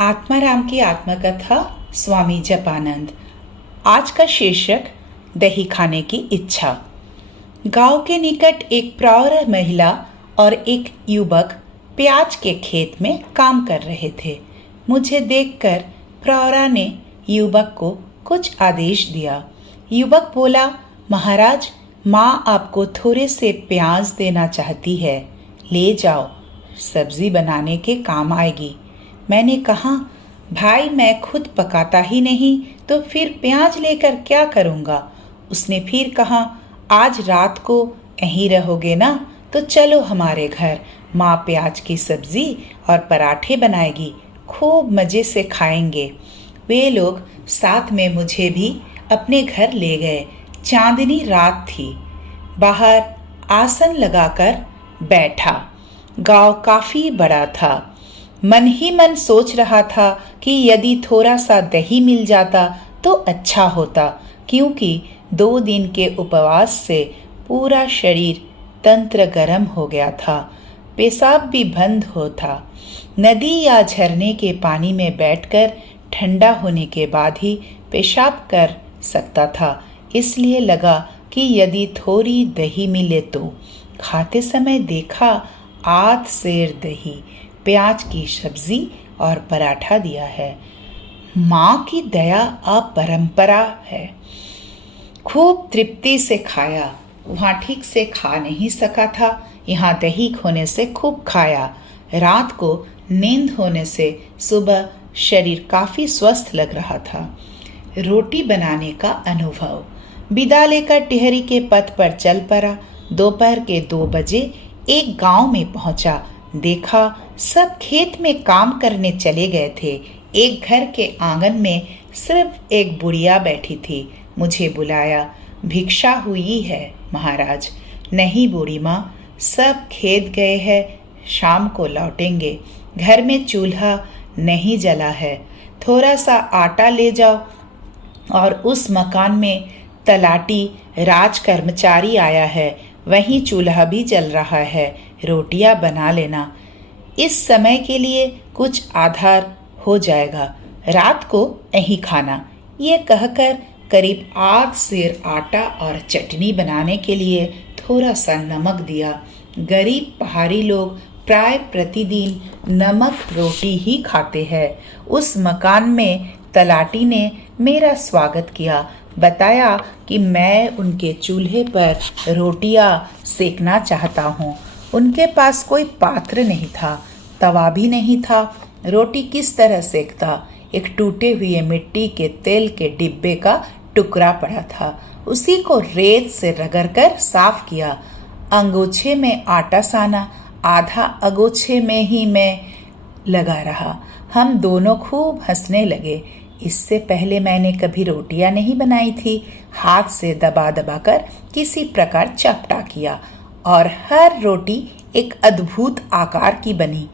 आत्माराम की आत्मकथा स्वामी जपानंद। आज का शीर्षक दही खाने की इच्छा। गांव के निकट एक प्रौढ़ महिला और एक युवक प्याज के खेत में काम कर रहे थे। मुझे देखकर प्रौढ़ा ने युवक को कुछ आदेश दिया। युवक बोला, महाराज, माँ आपको थोड़े से प्याज देना चाहती है, ले जाओ, सब्जी बनाने के काम आएगी। मैंने कहा, भाई मैं खुद पकाता ही नहीं तो फिर प्याज लेकर क्या करूँगा। उसने फिर कहा, आज रात को यहीं रहोगे ना, तो चलो हमारे घर, माँ प्याज की सब्जी और पराठे बनाएगी, खूब मज़े से खाएंगे। वे लोग साथ में मुझे भी अपने घर ले गए। चांदनी रात थी। बाहर आसन लगाकर बैठा। गांव काफ़ी बड़ा था। मन ही मन सोच रहा था कि यदि थोड़ा सा दही मिल जाता तो अच्छा होता, क्योंकि 2 दिन के उपवास से पूरा शरीर तंत्र गर्म हो गया था। पेशाब भी बंद होता। नदी या झरने के पानी में बैठकर ठंडा होने के बाद ही पेशाब कर सकता था। इसलिए लगा कि यदि थोड़ी दही मिले तो। खाते समय देखा, आध सेर दही, प्याज की सब्जी और पराठा दिया है। माँ की दया अपरंपरा है। खूब तृप्ति से खाया। वहाँ ठीक से खा नहीं सका था, यहाँ दही होने से खूब खाया। रात को नींद होने से सुबह शरीर काफ़ी स्वस्थ लग रहा था। रोटी बनाने का अनुभव। विदा लेकर टिहरी के पथ पर चल पड़ा। दोपहर के 2 बजे एक गांव में पहुंचा। देखा, सब खेत में काम करने चले गए थे। एक घर के आंगन में सिर्फ एक बुढ़िया बैठी थी। मुझे बुलाया। भिक्षा हुई है महाराज। नहीं बूढ़ी माँ, सब खेत गए हैं, शाम को लौटेंगे। घर में चूल्हा नहीं जला है, थोड़ा सा आटा ले जाओ। और उस मकान में तलाटी राज कर्मचारी आया है, वहीं चूल्हा भी जल रहा है, रोटियां बना लेना। इस समय के लिए कुछ आधार हो जाएगा, रात को यहीं खाना। ये कहकर करीब आध सेर आटा और चटनी बनाने के लिए थोड़ा सा नमक दिया। गरीब पहाड़ी लोग प्राय प्रतिदिन नमक रोटी ही खाते हैं। उस मकान में तलाटी ने मेरा स्वागत किया। बताया कि मैं उनके चूल्हे पर रोटियां सेकना चाहता हूँ। उनके पास कोई पात्र नहीं था, तवा भी नहीं था। रोटी किस तरह सेकता? एक टूटे हुए मिट्टी के तेल के डिब्बे का टुकड़ा पड़ा था, उसी को रेत से रगड़कर साफ किया। अंगोछे में आटा साना, आधा अगोछे में ही मैं लगा रहा। हम दोनों खूब हंसने लगे। इससे पहले मैंने कभी रोटियां नहीं बनाई थी। हाथ से दबा दबा कर किसी प्रकार चपटा किया और हर रोटी एक अद्भुत आकार की बनी।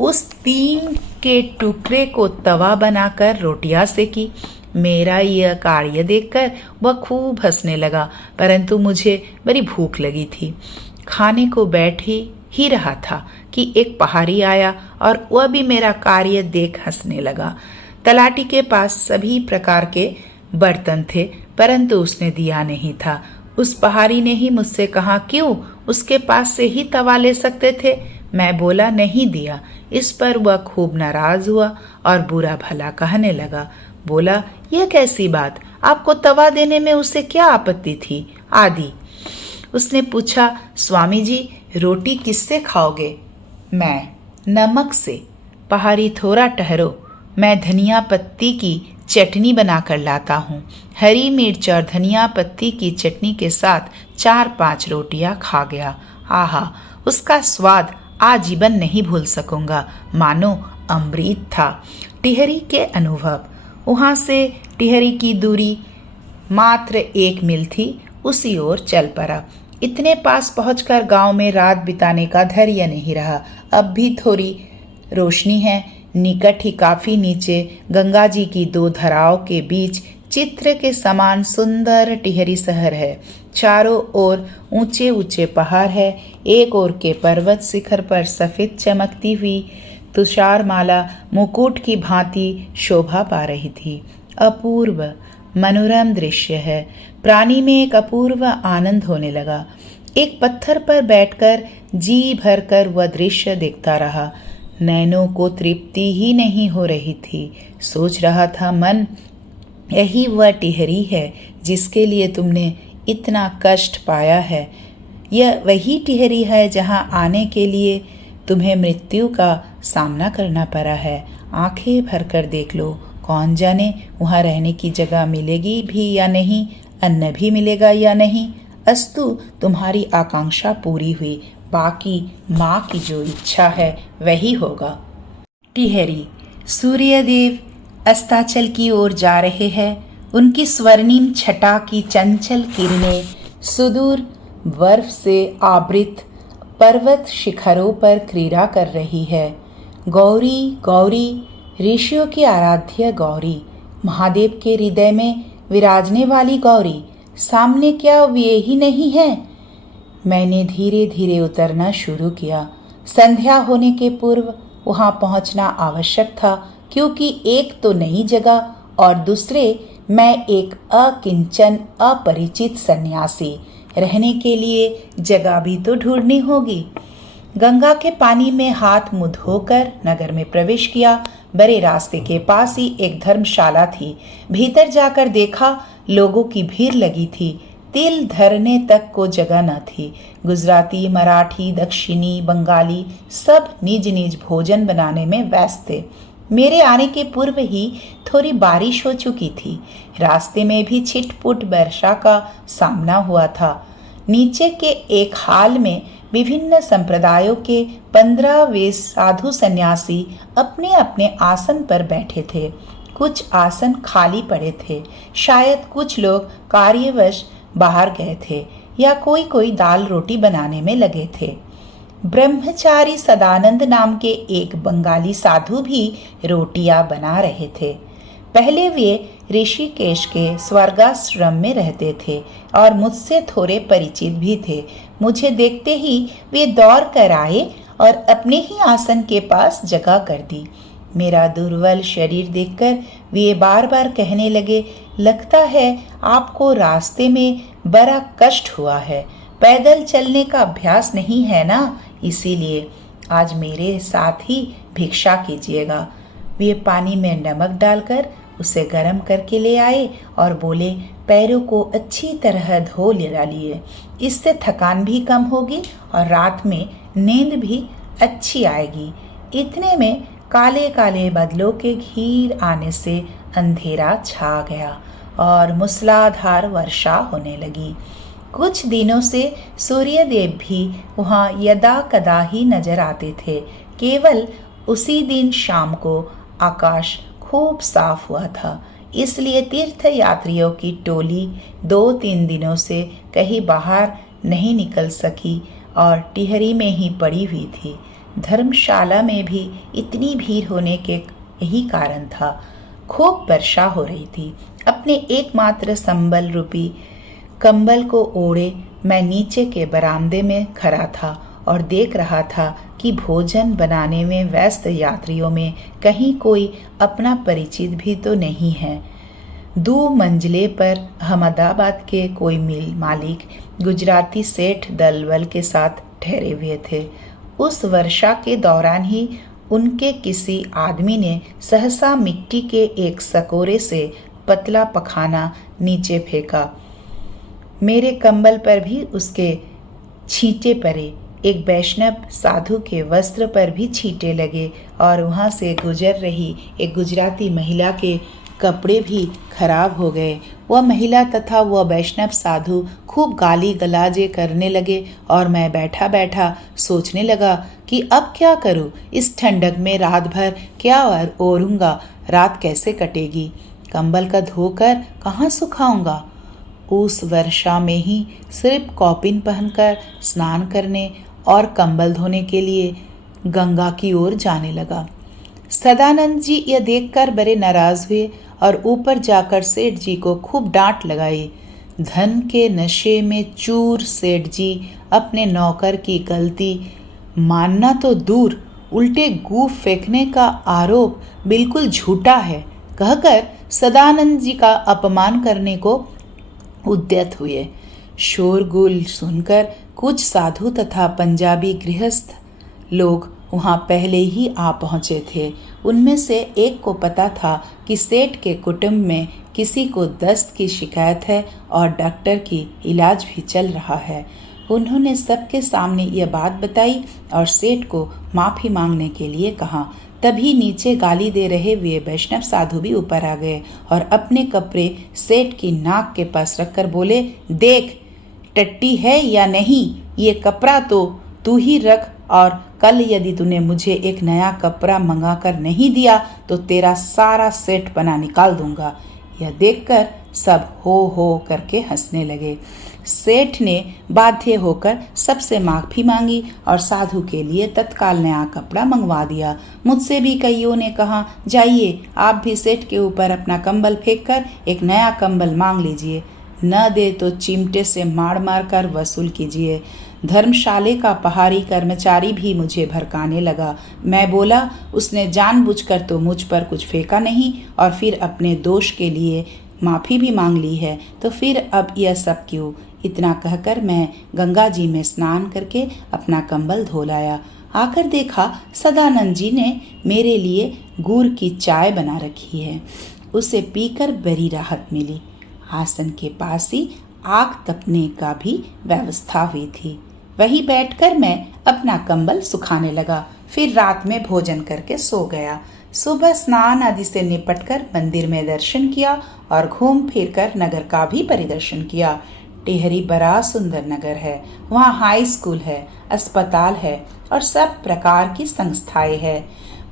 उस 3 के टुकड़े को तवा बनाकर रोटियां सेकी। मेरा यह कार्य देखकर वह खूब हंसने लगा, परंतु मुझे बड़ी भूख लगी थी। खाने को बैठ ही रहा था कि एक पहाड़ी आया और वह भी मेरा कार्य देख हंसने लगा। तलाटी के पास सभी प्रकार के बर्तन थे, परंतु उसने दिया नहीं था। उस पहाड़ी ने ही मुझसे कहा, क्यों, उसके पास से ही तवा ले सकते थे। मैं बोला, नहीं दिया। इस पर वह खूब नाराज हुआ और बुरा भला कहने लगा। बोला, यह कैसी बात, आपको तवा देने में उसे क्या आपत्ति थी आदि। उसने पूछा, स्वामी जी, रोटी किससे खाओगे? मैं, नमक से। पहाड़ी, थोड़ा ठहरो, मैं धनिया पत्ती की चटनी बनाकर लाता हूँ। हरी मिर्च और धनिया पत्ती की चटनी के साथ 4-5 रोटियां खा गया। आहा, उसका स्वाद आजीवन नहीं भूल सकूंगा, मानो अमृत था। टिहरी के अनुभव। वहाँ से टिहरी की दूरी मात्र 1 मील थी। उसी ओर चल पड़ा। इतने पास पहुंचकर गांव में रात बिताने का धैर्य नहीं रहा। अब भी थोड़ी रोशनी है। निकट ही काफी नीचे गंगा जी की 2 धाराओं के बीच चित्र के समान सुंदर टिहरी शहर है। चारों ओर ऊंचे ऊंचे पहाड़ है। एक ओर के पर्वत शिखर पर सफेद चमकती हुई तुषार माला मुकुट की भांति शोभा पा रही थी। अपूर्व मनोरम दृश्य है। प्राणी में एक अपूर्व आनंद होने लगा। एक पत्थर पर बैठकर जी भरकर वह दृश्य देखता रहा। नैनों को तृप्ति ही नहीं हो रही थी। सोच रहा था मन, यही वह टिहरी है जिसके लिए तुमने इतना कष्ट पाया है। यह वही टिहरी है जहाँ आने के लिए तुम्हें मृत्यु का सामना करना पड़ा है। आंखें भरकर देख लो, कौन जाने वहाँ रहने की जगह मिलेगी भी या नहीं, अन्न भी मिलेगा या नहीं। अस्तु तुम्हारी आकांक्षा पूरी हुई, बाकी माँ की जो इच्छा है वही होगा। टिहरी। सूर्यदेव अस्ताचल की ओर जा रहे हैं। उनकी स्वर्णिम छटा की चंचल किरणें सुदूर बर्फ से आवृत पर्वत शिखरों पर क्रीड़ा कर रही है। गौरी गौरी, ऋषियों की आराध्य गौरी, महादेव के हृदय में विराजने वाली गौरी, सामने क्या वे ही नहीं है? मैंने धीरे धीरे उतरना शुरू किया। संध्या होने के पूर्व वहां पहुंचना आवश्यक था, क्योंकि एक तो नई जगह और दूसरे मैं एक अकिंचन अपरिचित सन्यासी, रहने के लिए जगह भी तो ढूंढनी होगी। गंगा के पानी में हाथ मुंह धोकर नगर में प्रवेश किया। बड़े रास्ते के पास ही एक धर्मशाला थी। भीतर जाकर देखा, लोगों की भीड़ लगी थी। तिल धरने तक को जगह न थी। गुजराती, मराठी, दक्षिणी, बंगाली सब निज निज भोजन बनाने में व्यस्त थे। मेरे आने के पूर्व ही थोड़ी बारिश हो चुकी थी। रास्ते में भी छिटपुट वर्षा का सामना हुआ था। नीचे के एक हाल में विभिन्न संप्रदायों के 15-20 साधु सन्यासी अपने अपने आसन पर बैठे थे। कुछ आसन खाली पड़े थे। शायद कुछ लोग कार्यवश बाहर गए थे या कोई कोई दाल रोटी बनाने में लगे थे। ब्रह्मचारी सदानंद नाम के एक बंगाली साधु भी रोटियां बना रहे थे। पहले वे ऋषिकेश के स्वर्गाश्रम में रहते थे और मुझसे थोड़े परिचित भी थे। मुझे देखते ही वे दौड़ कर आए और अपने ही आसन के पास जगह कर दी। मेरा दुर्बल शरीर देखकर वे बार बार कहने लगे, लगता है आपको रास्ते में बड़ा कष्ट हुआ है, पैदल चलने का अभ्यास नहीं है ना, इसीलिए आज मेरे साथ ही भिक्षा कीजिएगा। वे पानी में नमक डालकर उसे गर्म करके ले आए और बोले, पैरों को अच्छी तरह धो ले डालिए, इससे थकान भी कम होगी और रात में नींद भी अच्छी आएगी। इतने में काले काले बादलों के घिर आने से अंधेरा छा गया और मूसलाधार वर्षा होने लगी। कुछ दिनों से सूर्यदेव भी वहाँ यदा कदा ही नजर आते थे। केवल उसी दिन शाम को आकाश खूब साफ हुआ था, इसलिए तीर्थ यात्रियों की टोली 2-3 दिनों से कहीं बाहर नहीं निकल सकी और टिहरी में ही पड़ी हुई थी। धर्मशाला में भी इतनी भीड़ होने के यही कारण था। खूब वर्षा हो रही थी। अपने एकमात्र संबल रूपी कंबल को ओढ़े मैं नीचे के बरामदे में खड़ा था और देख रहा था कि भोजन बनाने में व्यस्त यात्रियों में कहीं कोई अपना परिचित भी तो नहीं है। 2 मंजिले पर अहमदाबाद के कोई मिल मालिक गुजराती सेठ दलबल के साथ ठहरे हुए थे। उस वर्षा के दौरान ही उनके किसी आदमी ने सहसा मिट्टी के एक सकोरे से पतला पखाना नीचे फेंका। मेरे कंबल पर भी उसके छींटे पड़े। एक वैष्णव साधु के वस्त्र पर भी छींटे लगे और वहाँ से गुजर रही एक गुजराती महिला के कपड़े भी खराब हो गए। वह महिला तथा वह वैष्णव साधु खूब गाली गलाजे करने लगे और मैं बैठा बैठा सोचने लगा कि अब क्या करूं, इस ठंडक में रात भर क्या ओढ़ूंगा, रात कैसे कटेगी, कंबल का धोकर कहाँ सुखाऊंगा। उस वर्षा में ही सिर्फ कॉपिन पहनकर स्नान करने और कंबल धोने के लिए गंगा की ओर जाने लगा। सदानंद जी यह देखकर बड़े नाराज हुए और ऊपर जाकर सेठ जी को खूब डांट लगाई। धन के नशे में चूर सेठ जी अपने नौकर की गलती मानना तो दूर, उल्टे गू फेंकने का आरोप बिल्कुल झूठा है कहकर सदानंद जी का अपमान करने को उद्यत हुए। शोरगुल सुनकर कुछ साधु तथा पंजाबी गृहस्थ लोग वहां पहले ही आ पहुंचे थे। उनमें से एक को पता था कि सेठ के कुटुंब में किसी को दस्त की शिकायत है और डॉक्टर की इलाज भी चल रहा है। उन्होंने सबके सामने यह बात बताई और सेठ को माफी मांगने के लिए कहा। तभी नीचे गाली दे रहे वे वैष्णव साधु भी ऊपर आ गए और अपने कपड़े सेठ की नाक के पास रखकर बोले, देख टट्टी है या नहीं, ये कपड़ा तो तू ही रख और कल यदि तूने मुझे एक नया कपड़ा मंगाकर नहीं दिया तो तेरा सारा सेठ पना निकाल दूंगा। यह देखकर सब हो करके हंसने लगे। सेठ ने बाध्य होकर सबसे माफी मांगी और साधु के लिए तत्काल नया कपड़ा मंगवा दिया। मुझसे भी कईयों ने कहा, जाइए आप भी सेठ के ऊपर अपना कंबल फेंककर एक नया कंबल मांग लीजिए, न दे तो चिमटे से मार कर वसूल कीजिए। धर्मशाले का पहाड़ी कर्मचारी भी मुझे भड़काने लगा। मैं बोला, उसने जानबूझकर तो मुझ पर कुछ फेंका नहीं और फिर अपने दोष के लिए माफी भी मांग ली है, तो फिर अब यह सब क्यों? इतना कहकर मैं गंगा जी में स्नान करके अपना कंबल धो लाया। आकर देखा सदानंद जी ने मेरे लिए गुड़ की चाय बना रखी है। उसे पीकर बड़ी राहत मिली। आसन के पास ही आग तपने का भी व्यवस्था हुई थी। वहीं बैठकर मैं अपना कंबल सुखाने लगा। फिर रात में भोजन करके सो गया। सुबह स्नान आदि से निपटकर मंदिर में दर्शन किया और घूम फिर कर नगर का भी परिदर्शन किया। टेहरी बड़ा सुंदर नगर है। वहाँ हाई स्कूल है, अस्पताल है और सब प्रकार की संस्थाएं हैं।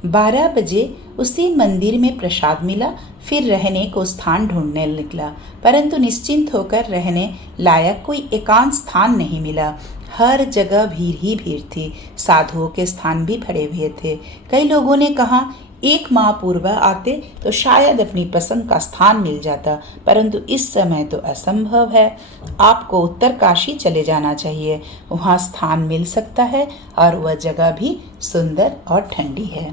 12 बजे उसी मंदिर में प्रसाद मिला। फिर रहने को स्थान ढूंढने निकला, परंतु निश्चिंत होकर रहने लायक कोई एकांत स्थान नहीं मिला। हर जगह भीड़ ही भीड़ थी। साधुओं के स्थान भी भरे हुए थे। कई लोगों ने कहा, एक माह पूर्व आते तो शायद अपनी पसंद का स्थान मिल जाता, परंतु इस समय तो असंभव है। आपको उत्तरकाशी चले जाना चाहिए, वहाँ स्थान मिल सकता है और वह जगह भी सुंदर और ठंडी है।